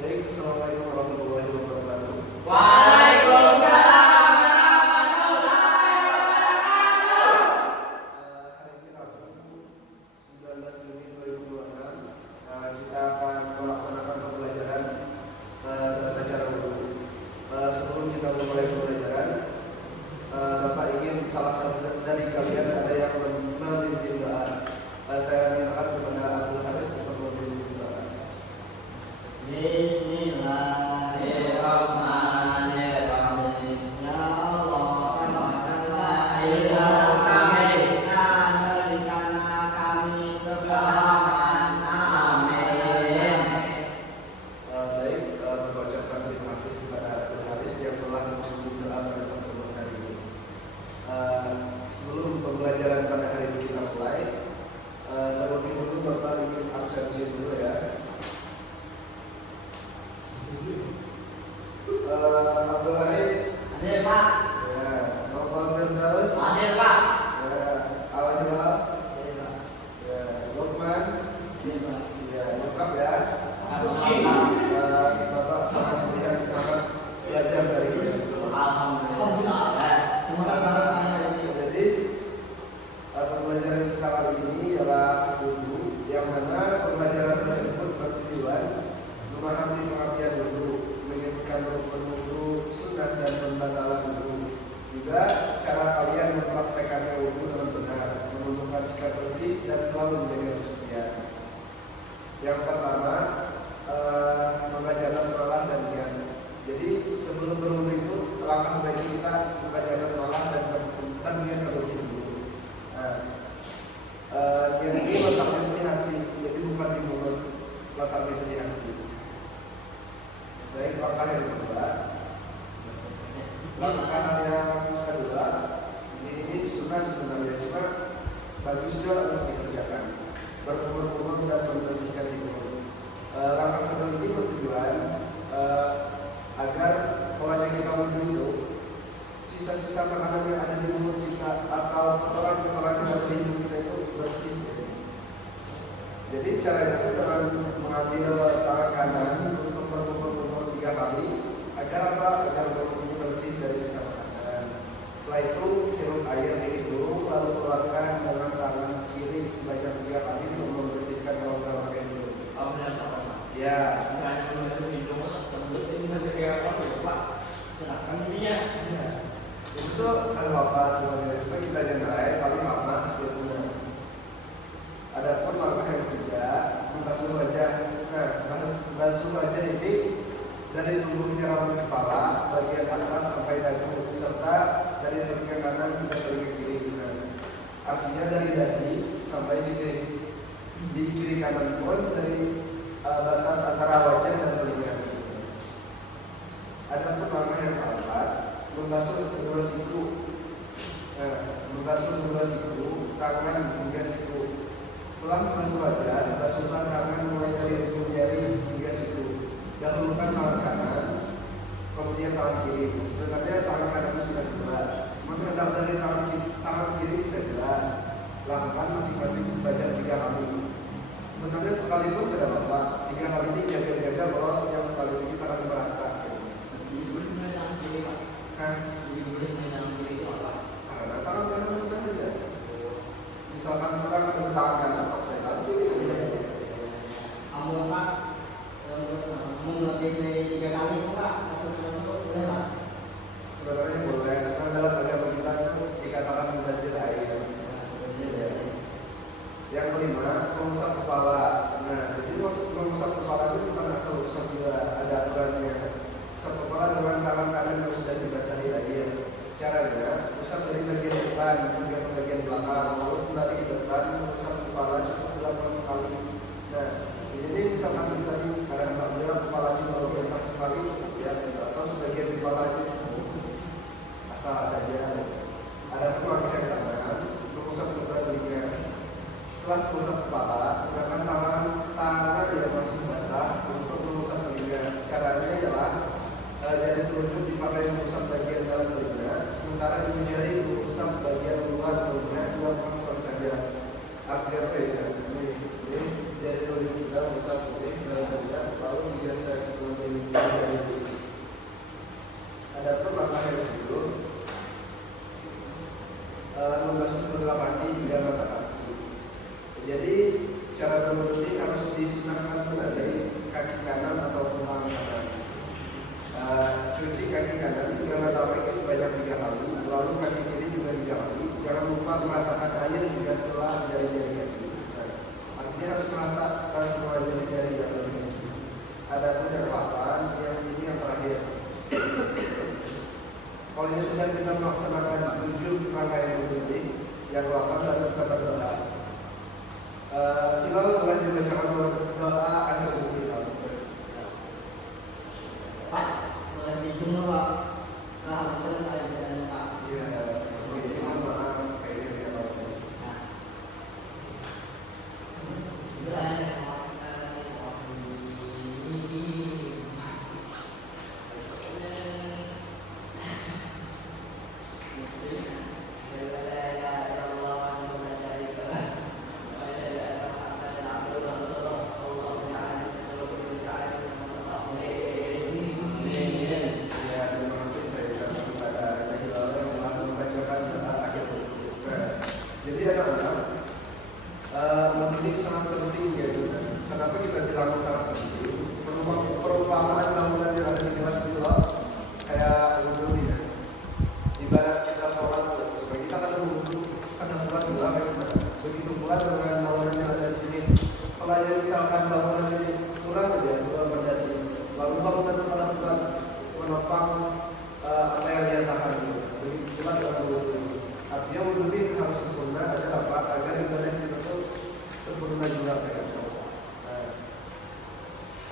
Baik, assalamualaikum warahmatullahi wabarakatuh. Waalaikumsalam warahmatullahi wabarakatuh. Hari ini Rabu 19 Juni 2026. Kita akan melaksanakan pembelajaran tata cara wudhu. Sebelum kita memulai pembelajaran, Bapak ingin salah satu dari kalian ada yang memimpin doa. Saya mintakan kepada Abdul Haris untuk memimpin doa. Bismillahirrahmanirrahim. Ya Allah, tambahkanlah ilmu kami dan berikanlah kami keberkahan. Amin. Baik, mengucapkan terima kasih kepada Abdul Haris yang telah memimpin doa pada pertemuan hari ini. Sebelum pembelajaran pada hari ini kita mulai, terlebih dahulu Bapak ingin absensi dulu ya. Abdul Haris, Hadir, Pak. ya, Bapak Firdaus, Hadir, Pak. ya, Al-Hilal, Hadir, Pak. ya, Lukman, Hadir, Pak. ya, lengkap ya. Alhamdulillah. Bapak sangat melihat semangat belajar dari Gus. Alhamdulillah. Semoga Bapak Jadi pembelajaran kita kali ini ialah wudhu, yang mana pembelajaran tersebut bertujuan memahami pengertian wudhu, menyebutkan rukun wudhu, sunat dan pembatalan wudhu. Juga cara kalian mempraktekannya wudhu dengan benar, menunjukkan sikap bersih dan selalu menjaga kesucian. Yang pertama, membaca basmalah dan niat. Jadi sebelum berwudhu itu langkah baik kita membaca basmalah dan niat terlebih dulu. Yang ini letaknya di hati, jadi bukan di mulut, letaknya di hati. Baik, langkah yang kedua. Langkah yang kedua, ini sunat sebenarnya, cuma bagus juga untuk dikerjakan. Berkumur-kumur dan membersihkan di mulut. Langkah kedua ini bertujuan agar kalau kita wudhu itu sisa-sisa makanan yang ada di mulut kita atau kotoran-kotoran yang ada di mulut kita itu bersih. Jadi caranya itu dengan mengambil tangan kanan untuk berkumur-kumur 3 kali agar apa? Agar mulut bersih dari sisa makanan. Setelah itu hirup air di hidung, lalu keluarkan dengan tangan kiri sebanyak 3 kali untuk membersihkan rongga-rongga hidung. Ya. Itu kalau apa sebenarnya itu kita jangan paling panas gitu. Adapun langkah yang ketiga, membasuh wajah. Nah, membasuh wajah ini dari tubuhnya rambut kepala bagian atas sampai dagu serta dari telinga kanan hingga telinga kiri. Artinya dari dahi sampai di kiri kanan pun dari batas antara wajah dan telinga. Adapun langkah yang keempat, membasuh kedua siku. Membasuh kedua siku, tangan hingga siku. Setelah membasuh wajah, basuhkan tangan mulai dari ujung jari hingga siku. Dahulukan tangan kanan, kemudian tangan kiri. Sebenarnya tangan kanan itu sudah dua. Maka dari tangan kiri bisa jelas. Lakukan masing-masing sebanyak 3 kali. Sebenarnya sekalipun tidak apa-apa. 3 kali ini jaga-jaga bahwa yang sekali ini tangan merata. Karena tangan kanan sudah saja. Misalkan orang dengan tangan kanan, paksa tangan kiri. Sebenarnya boleh, karena dalam agama kita itu dikatakan mubazir air. Yang kelima, mengusap kepala. Nah, jadi mengusap kepala itu bukan asal usap juga, ada aturannya. Usap kepala dengan tangan kanan yang sudah dibasahi air. Caranya, usap dari bagian depan hingga ke bagian belakang, lalu kembali ke depan, mengusap kepala cukup dilakukan sekali. Nah, jadi misalkan tadi ada beliau kepala juga kalau besar sekali cukup ya, atau sebagian kepala itu asal ada dia. Ada pun langkah yang kanan, mengusap kedua telinga. Setelah mengusap kepala, gunakan tangan yang masih basah untuk mengusap telinga. Caranya ialah jari telunjuk dipakai mengusap bagian dalam telinga, sementara jari mengusap bagian luar telinga 2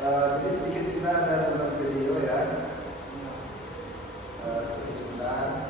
Jadi sedikit kita ada tentang video ya. Sedikit sebentar.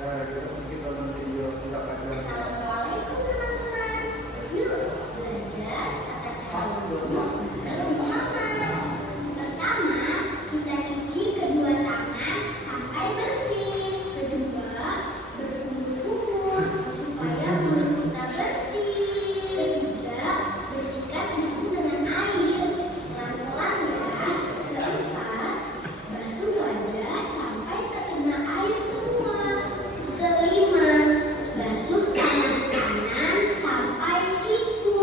Kita sedikit nonton video kita pelajaran. Assalamualaikum teman-teman. Yuk belajar tata cara berwudu Muhammad. Pertama, kita cuci kedua tangan sampai bersih. Kedua, berkumur-kumur supaya mulut kita bersih. Ketiga, bersihkan hidung dengan air. Pelan-pelan ya. Keempat, basuh wajah sampai terkena air semua. Kelima, basuh tangan kanan sampai siku.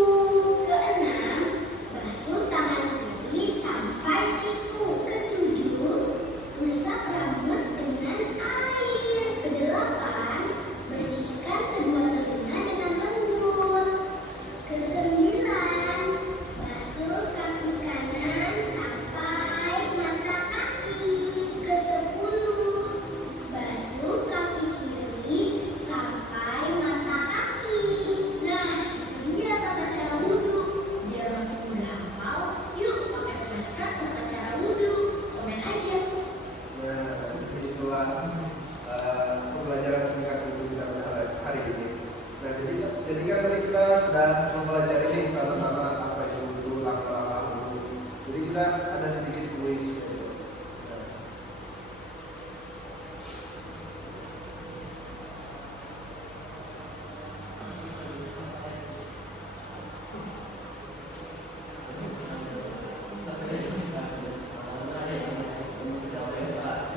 Keenam, basuh tangan kiri sampai siku. Ketujuh, usap rambut dengan air. Kedelapan, bersihkan kedua telinga dengan lembut. Kesembilan, basuh kaki kanan sampai mata kaki. Kesepuluh, basuh kaki kiri sampai mata kaki. Nah, itu dia tata cara wudhu. Biar makin mudah hafal, yuk pakai flashcard tata cara wudhu. Komen aja. Nah, itulah pembelajaran singkat wudhu kita pada hari ini. Nah, jadi kan tadi kita sudah mempelajari sama-sama apa itu wudhu, langkah-langkah wudhu. Jadi kita ada sedikit kuis. Gitu. Nah,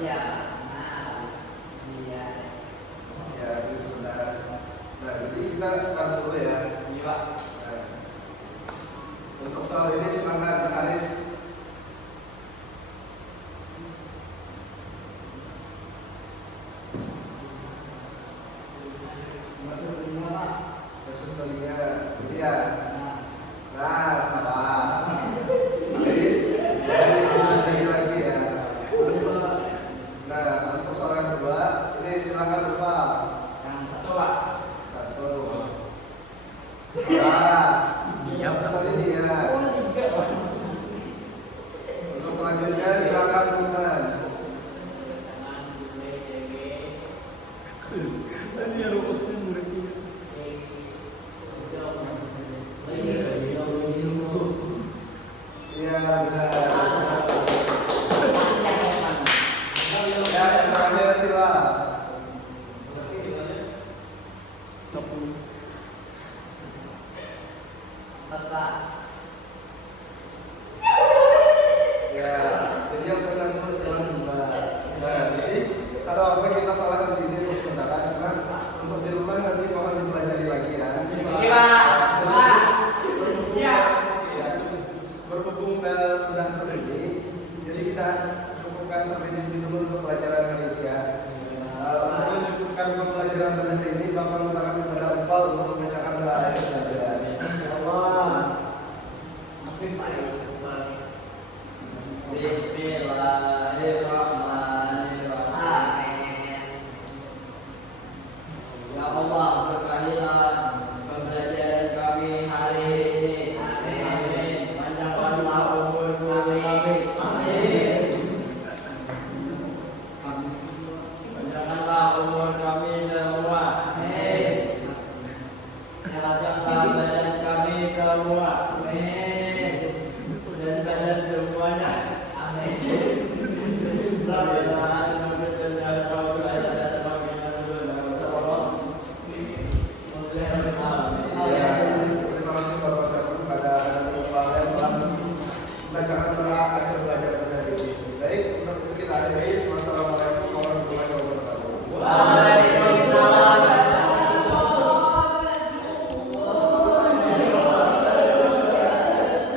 Ya, nah, iya. ya, itu sebentar. Nah, jadi kita start dulu ya. Iya. Nah, untuk soal ini semangat Haris. Masuk ke lima, Pak. Masuk ke liga. Jadi ya. Nah, Nah, sabar. Haris, jadi lagi ya. Nah, untuk soal yang kedua, ini silakan lupa. yang satu, Pak. Satu. Nah, Diam, seperti ini ya. Oh, tiga, Pak. Untuk selanjutnya silakan Bukan. Tadi ada Muslim muridnya. Iya, benar. Ya, yang terakhir Tila. 10. Ya, jadi yang benar itu jalan dua. Nah, jadi kalau apa kita salah di sini terus katakan, cuma untuk di rumah nanti mohon dipelajari lagi ya. Siap. Ya, berhubung sudah berdiri, jadi kita cukupkan sampai di sini dulu untuk pelajaran hari ini ya. Untuk mencukupkan pembelajaran pada hari ini, Bapak mintakan kepada Upal untuk membacakan doa ayat saja. Allah. Makin baik. Bismillahirrahmanirrahim. Ya Allah.